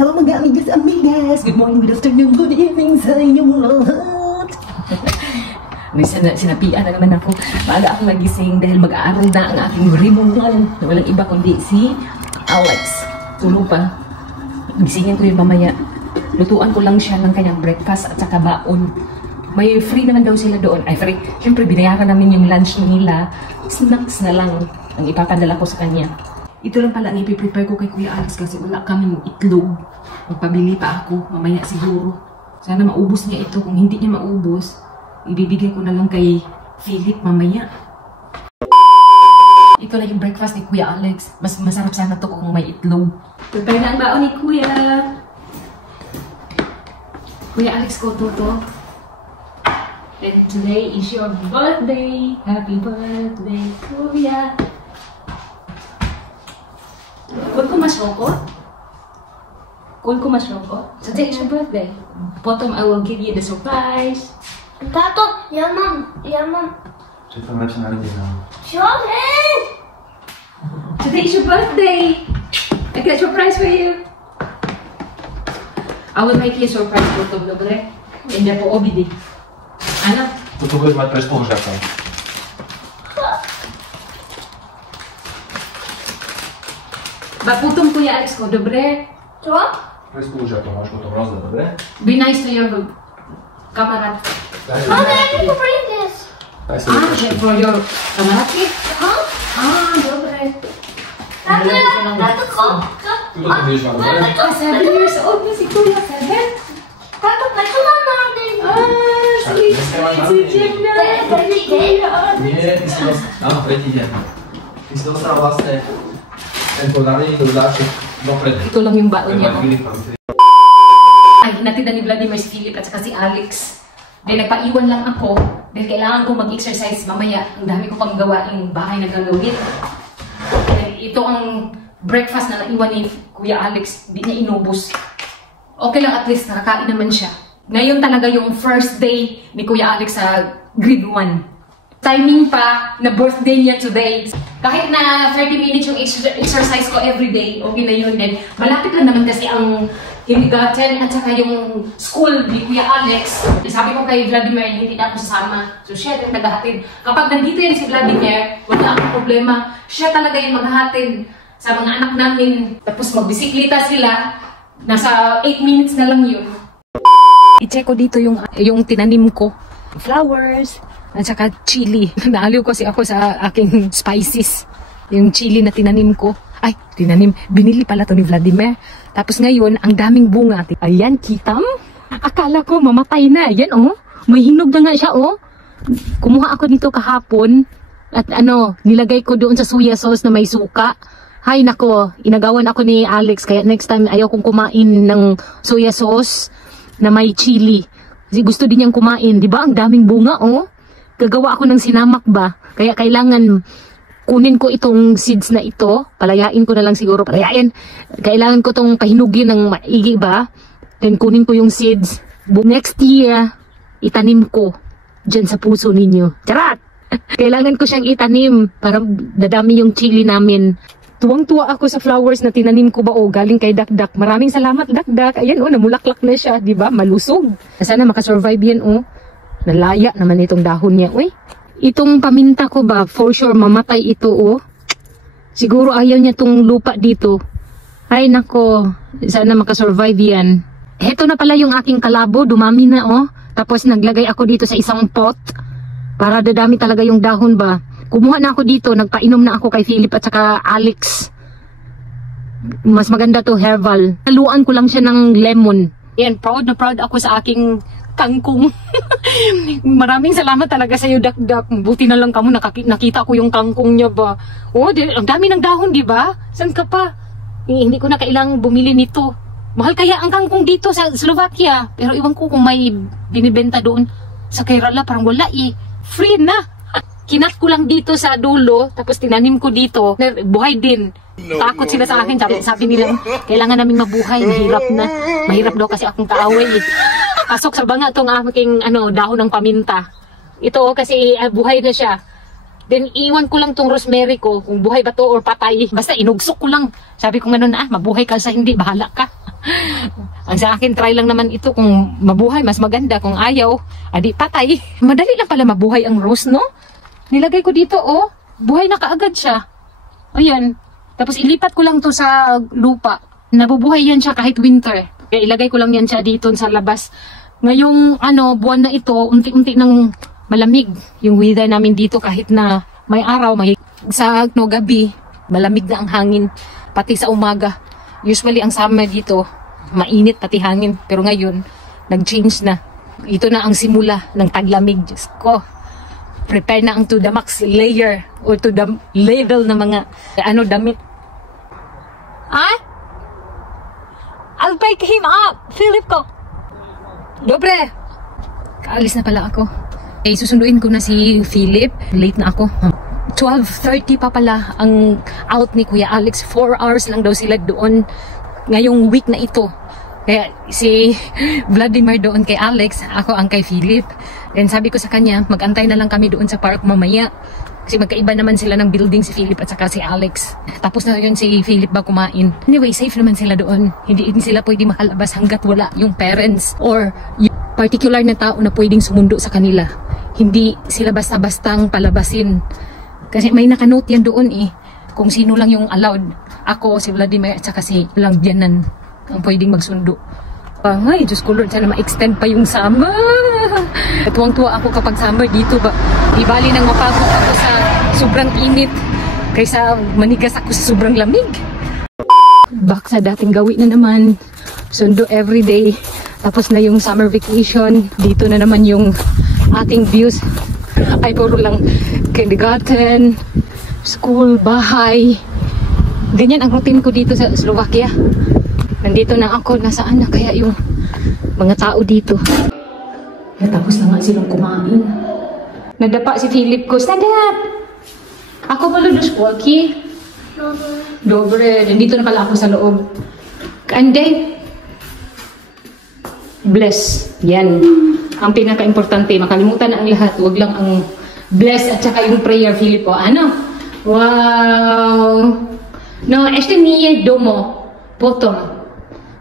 Hello mga amigas. Good morning, good afternoon, good evening sa inyong lahat. Sinapian na naman ako. Maaga akong nagising dahil mag-aaral na ang aking ribunan na walang iba kundi si Alex. Tulog pa. Gisingin ko yung mamaya. Lutuan ko lang siya ng kanyang breakfast at saka baon. May free naman daw sila doon. Ay, free. Siyempre, binayaran namin yung lunch nila. Snacks na lang ang ipapadala ko sa kanya. Ito lang pala ang ipiprepare ko kay Kuya Alex kasi wala kaming itlog. Magpabili pa ako, mamaya siguro. Sana maubos niya ito. Kung hindi niya maubos, ibibigay ko na lang kay Philip mamaya. Ito lang yung breakfast ni Kuya Alex. Mas masarap sana to kung may itlog. Prepare na ang baon ni Kuya. Kuya Alex ko to. And today is your birthday. Happy birthday, Kuya. Kun ko mas roko? Today is your birthday. Potom I will give you the surprise. Tato, ja mam. Czekam raczej na rodzinę. Today is your birthday. I got a surprise for you. I will make you a surprise, Potom, dobre? Hindi po obidi. Ano? Potrzebuję mać prespółżaka. Baputom Kuya Alex ko, dobre? Co? Prespółżaka, masz go to rozda, dobre? Be nice to your kamarad. Mother, I need to bring this. Daj sobie troszkę. For your kamarad? Huh? Dobre. Tato, ko? Tu to będziesz ma, dobre? 7 years old na si Kuya, 7? Tato, tato na natin. Sweet dziewczyna. Nie, ty si dostal... Áno, tretí deň. Ty si dostal vlastne tento narodenie do dalších dopredu. Ito lang yung baon niya. Filip. Ay, hinatid na ni Vladimir si Philip at saka si Alex. Dahil nagpaiwan lang ako. Dahil kailangan ko mag-exercise mamaya. Ang dami ko pang gawaing bahay na gagawin. Dahil ito ang breakfast na naiwan ni Kuya Alex. Hindi niya inubos. Okay lang, at least nakakain naman siya. Ngayon talaga yung first day ni Kuya Alex sa grade 1. Timing pa na birthday niya today. Kahit na 30 minutes yung exercise ko everyday, okay na yun din. Malapit lang naman kasi ang kindergarten at saka yung school ni Kuya Alex. Sabi ko kay Vladimir, hindi na ako sasama. So siya yung naghahatid. Kapag nandito yan si Vladimir, wala akong problema. Siya talaga yung maghahatid sa mga anak namin. Tapos magbisikleta sila. Nasa 8 minutes na lang yun. I-check ko dito yung tinanim ko. Flowers. At saka chili. Naaliw kasi ako sa aking spices. Yung chili na tinanim ko. Ay, tinanim. Binili pala to ni Vladimir. Tapos ngayon, ang daming bunga. Ayan, kitam. Akala ko mamatay na. Ayan, oh. May hinog na nga siya, oh. Kumuha ako dito kahapon. At nilagay ko doon sa soya sauce na may suka. Hay, nako. Inagawan ako ni Alex. Kaya next time, ayaw kong kumain ng soya sauce na may chili. Kasi gusto din niyang kumain. Diba? Ang daming bunga, oh. Gagawa ako ng sinamak ba? Kaya kailangan kunin ko itong seeds na ito. Palayain ko na lang siguro. Palayain. Kailangan ko itong pahinugin ng maigi ba? Then kunin ko yung seeds. Next year, itanim ko dyan sa puso ninyo. Charat! Kailangan ko siyang itanim para dadami yung chili namin. Tuwang-tuwa ako sa flowers na tinanim ko ba o galing kay Dakdak. Maraming salamat Dakdak. Ayan namulaklak na siya, di ba? Malusog. Sana makasurvive yan Nalaya naman itong dahon niya. Uy, itong paminta ko ba, for sure mamatay ito, Siguro ayaw niya itong lupa dito. Ay, nako. Sana makasurvive yan. Heto na pala yung aking kalabo. Dumami na, Tapos naglagay ako dito sa isang pot. Para dadami talaga yung dahon ba. Kumuha na ako dito. Nagpainom na ako kay Philip at saka Alex. Mas maganda to, herbal. Haluan ko lang siya ng lemon. Yan, proud na proud ako sa aking kangkong. Maraming salamat talaga sa iyo, Dakdak. Buti na lang kamo nakita ko yung kangkong niya ba. Ang dami ng dahon, di ba? Saan ka pa? Hindi ko na kailangang bumili nito. Mahal kaya ang kangkong dito sa Slovakia. Pero iwan ko kung may binibenta doon sa Kerala. Parang wala Free na. Kinat ko lang dito sa dulo. Tapos tinanim ko dito. Buhay din. Takot sila sa akin. Sabi nila, kailangan naming mabuhay. Mahirap na. Mahirap daw kasi akong kaaway. Pasok sa banga itong aking dahon ng paminta. Ito kasi buhay na siya. Then, iwan ko lang tong rosemary ko, kung buhay ba to or patay. Basta inugsok ko lang. Sabi ko nga nun, mabuhay ka sa hindi, bahala ka. Ang sa akin, try lang naman ito. Kung mabuhay, mas maganda. Kung ayaw, adi patay. Madali lang pala mabuhay ang rose, no? Nilagay ko dito, oh. Buhay na kaagad siya. Ayan. Tapos ilipat ko lang to sa lupa. Nabubuhay yan siya kahit winter. Kaya ilagay ko lang yan siya dito sa labas. Ngayong buwan na ito, unti-unti nang malamig yung weather namin dito kahit na may araw, sa gabi, malamig na ang hangin. Pati sa umaga. Usually ang summer dito, mainit pati hangin. Pero ngayon, nag-change na. Ito na ang simula ng taglamig. Diyos ko. Prepare na ang to the max layer or to the level na mga damit. I'll pick him up, Philip ko. Dobre. Kaalis na pala ako. Susunduin ko na si Philip. Late na ako. 12:30 pa pala ang out ni Kuya Alex. 4 hours lang daw sila doon ngayong week na ito. Kaya si Vladimir doon kay Alex, ako ang kay Philip. Then sabi ko sa kanya, mag-antay na lang kami doon sa park mamaya. Kasi magkaiba naman sila ng building, si Philip at saka si Alex. Tapos na yun si Philip ba kumain. Anyway, safe naman sila doon. Hindi sila pwede makalabas hanggat wala yung parents or yung particular na tao na pwedeng sumundo sa kanila. Hindi sila basta-bastang palabasin. Kasi may nakanote yan doon kung sino lang yung allowed. Ako, si Vladimir at saka si Langbianan ang pwedeng magsundo. Ay, Diyos ko Lord, sana ma-extend pa yung summer. Tuwang-tuwa ako kapag summer dito ba. Di bali nang mapagod ako sa sobrang init kaysa manigas ako sa sobrang lamig. Back sa dating gawin na naman. Sundo everyday. Tapos na yung summer vacation. Dito na naman yung ating views. Ay, puro lang kindergarten, school, bahay. Ganyan ang routine ko dito sa Slovakia. Nandito na ako, nasaan na kaya yung mga tao dito. Tapos na nga silang kumain. Nadapa si Philip ko. Stand up! Ako pala dos walkie. Dobre. Nandito na pala ako sa loob. Kanday. Bless. Yan. Ang pinaka-importante. Makalimutan na ang lahat. Huwag lang ang bless at saka yung prayer, Philip ko. Wow! No, este niye domo. Potom.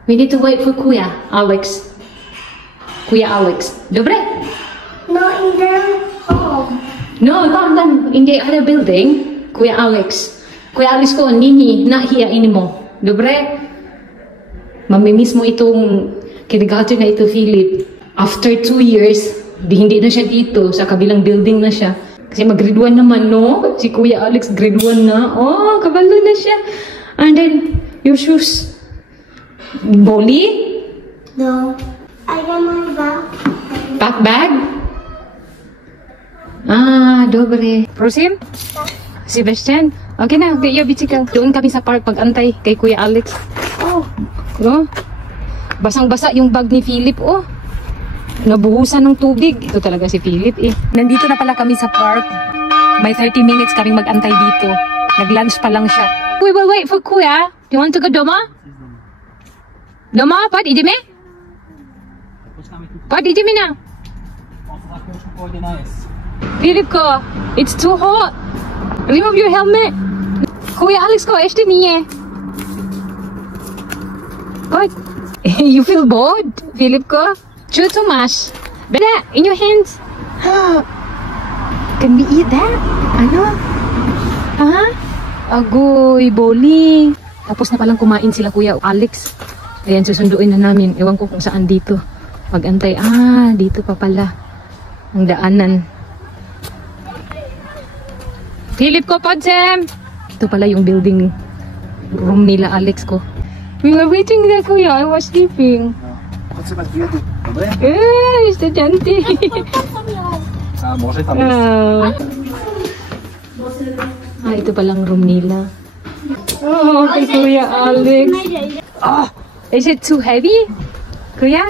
We need to wait for Kuya Alex. Kuya Alex. Dobre? No, in their home. No, tam. In the other building. Kuya Alex. Kuya Alex ko, nini, not here anymore. Dobre? Mamimiss mo itong kindergarten na ito, Philip. After 2 years, hindi na siya dito. Sa kabilang building na siya. Kasi mag-grade 1 naman, no? Si Kuya Alex, grade 1 na. Oh, kabalo na siya. And then, your shoes. Boli? No. I got my bag. Bag? Dobre. Prosim? Sebastian? Okay na, get your bicycle. Doon kami sa park pag-antay kay Kuya Alex. Oh. Basang-basa yung bag ni Philip, oh. Nabuhusan ng tubig. Ito talaga si Philip, Nandito na pala kami sa park. May 30 minutes kaming mag-antay dito. Nag-lunch pa lang siya. We will wait for Kuya. Do you want to go Doma? Doma, Pat, ideme? Pat, ideme na. Philip ko, it's too hot. Remove your helmet. Kuya Alex ko, este niye. Pat, you feel bored, Philip ko? Chew too much. Bella, in your hands. Can we eat that? Agoy, bowling. Tapos na palang kumain sila Kuya Alex. Ayan, susunduin na namin. Ewan ko kung saan dito. Mag-antay. Dito pa pala. Ang daanan. Philip ko, Podsem! Ito pala yung building room nila Alex ko. We were waiting there, Kuya. I was sleeping. Estudyante. Ito palang room nila. Kay Kuya Alex. Is it too heavy? Kuya?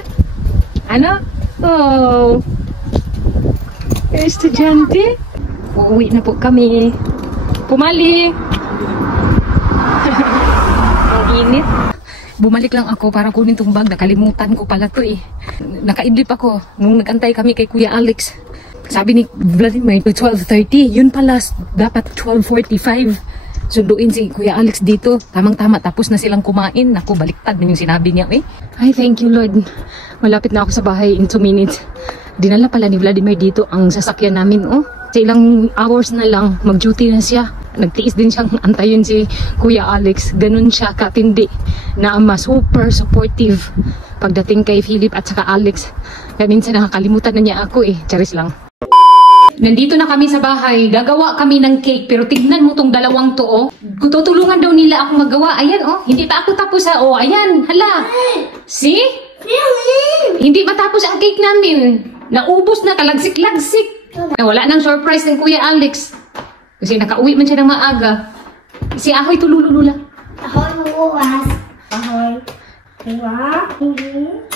Estudyante. Uuwi na po kami. Pumali. Ang init. Bumalik lang ako para kunin tong bag. Nakalimutan ko pala to Nakaidlip ako nung nag-antay kami kay Kuya Alex. Sabi ni Vladimir, 12:30. Yun pala, dapat 12:45. sunduin si Kuya Alex dito. Tamang-tama, tapos na silang kumain. Naku, baliktad na yung sinabi niya eh. Ay, thank you Lord. Malapit na ako sa bahay in 2 minutes. Dinala pala ni Vladimir dito ang sasakyan namin, oh. Sa ilang hours na lang, mag-duty na siya. Nagtiis din siyang antayin si Kuya Alex. Ganun siya katindi na ama, super supportive pagdating kay Philip at saka Alex. Kaya minsan nakakalimutan na niya ako eh. Charis lang. Nandito na kami sa bahay. Gagawa kami ng cake. Pero tignan mo tong dalawang to, oh. Tutulungan daw nila ako magawa. Ayan, oh. Hindi pa ako tapos, ha. Oh, ayan. Hala. See? Hindi matapos ang cake namin. Naubos na, kalagsik-lagsik. Wala nang surprise ng Kuya Alex. Kasi nakauwi man siya ng maaga. Si Ahoy tululula. Ahoy, bukas. Ahoy.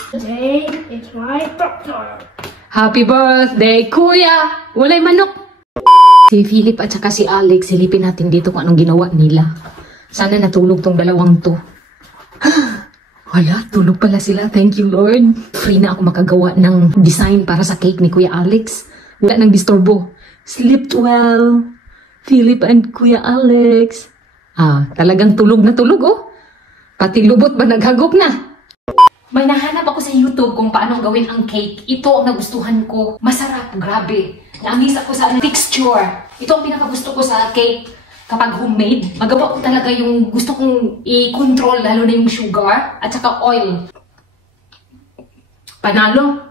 Today is my birthday. Happy birthday, Kuya! Walay manok! Si Philip at saka si Alex, silipin natin dito kung anong ginawa nila. Sana natulog tong dalawang to. Wala, tulog pala sila. Thank you, Lord. Free na ako makagawa ng design para sa cake ni Kuya Alex. Wala nang disturbo. Slept well, Philip and Kuya Alex. Talagang tulog na tulog, oh. Pati lubot ba naghagop na? May nahanap ako sa YouTube kung paano gawin ang cake. Ito ang nagustuhan ko. Masarap, grabe. Naamis ako sa texture. Ito ang pinakagusto ko sa cake. Kapag homemade, magawa ko talaga yung gusto kong i-control, lalo na yung sugar at saka oil. Panalo.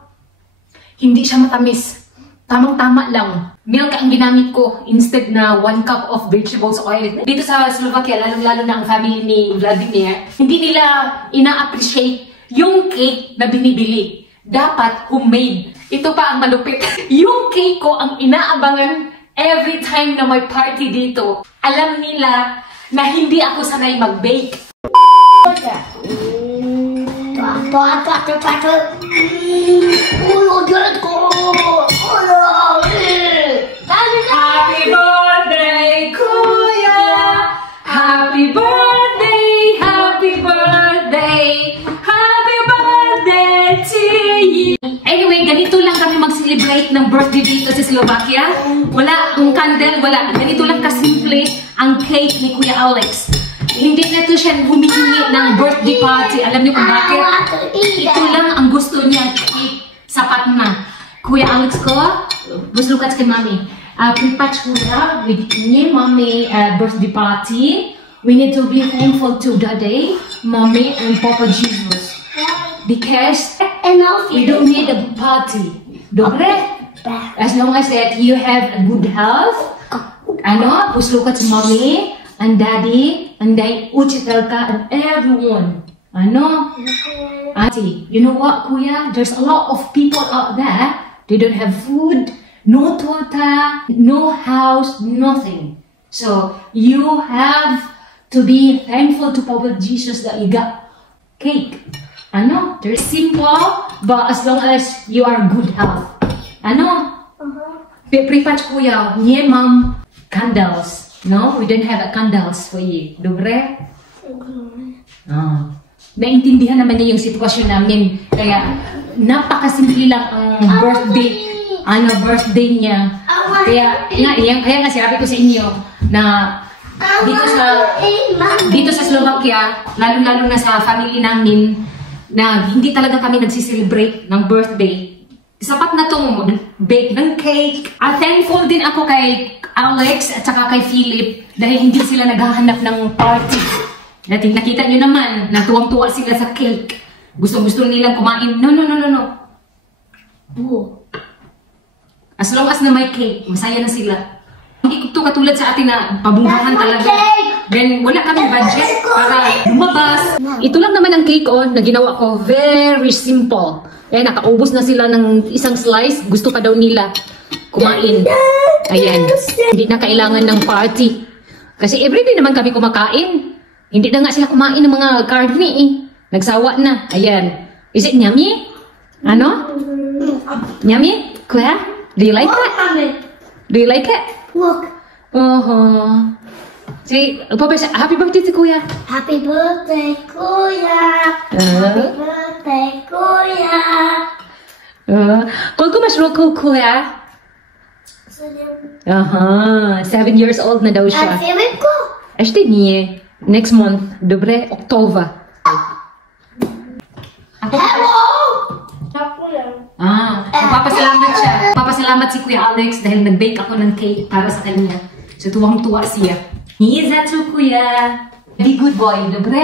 Hindi siya matamis. Tamang-tama lang. Milk ang ginamit ko instead na 1 cup of vegetables oil. Dito sa Slovakia, lalo na ang family ni Vladimir, hindi nila ina-appreciate yung cake na binibili. Dapat homemade. Ito pa ang malupit. Yung cake ko ang inaabangan every time na may party dito. Alam nila na hindi ako sanay mag-bake. Happy birthday, Kuya! Happy birthday! Happy birthday! Anyway, ganito lang kami mag-celebrate ng birthday dito sa Slovakia. Wala ang candle, wala. Ganito lang kasimple ang cake ni Kuya Alex. Hindi na to siya humihingi ng birthday party. Alam niyo kung bakit? Ito lang ang gusto niya, cake. Sapat na. Kuya Alex ko, gusto ka kay Mami. Pripatch Kuya, with ni Mami birthday party. We need to be thankful to Daddy, Mommy, and Papa Jesus. Because we don't need a party. Dobre? As long as that you have a good health, puslo ka sa mommy, and daddy, and then uchitel ka, and everyone. Auntie, you know what, Kuya? There's a lot of people out there, they don't have food, no torta, no house, nothing. So, you have to be thankful to Papa Jesus that you got cake. They're simple, but as long as you are good health. Pripatch Kuya, nye mom, candles. No, we don't have candles for you. Dobre? Naintindihan naman niya yung sitwasyon namin. Kaya, napakasimple lang ang birthday niya. Kaya nga sinabi ko sa inyo na dito sa Slovakia, lalo na sa family namin, na hindi talaga kami nagsiselebrate ng birthday. Sapat na itong bake ng cake. Thankful din ako kay Alex at saka kay Philip dahil hindi sila naghahanap ng party. Nakita nyo naman, natuwang-tuwa sila sa cake. Gusto nilang kumain. No. As long as na may cake, masaya na sila. Hindi ko katulad sa atin na pabunggahan talaga. Then, wala kaming budget para lumabas. Ito lang naman ang cake na ginawa ko. Very simple. Nakaubos na sila ng isang slice. Gusto pa daw nila kumain. Ayan. Hindi na kailangan ng party. Kasi everyday naman kami kumakain. Hindi na nga sila kumain ng mga karni Nagsawa na. Ayan. Is it yummy? Yummy? Kuya? Do you like it? Do you like it? Look. Say, happy birthday to Kuya. Happy birthday, Kuya. Happy birthday, Kuya. Kung mas roko Kuya? 7 years old na daw siya. Philip ko. Este nie. Next month. Dobre, Oktober. Ako? Magpapasalamat siya. Magpapasalamat si Kuya Alex dahil nag-bake ako ng cake para sa kanya. So, tuwang-tuwa siya. He is a true Kuya. Be good boy, dobre?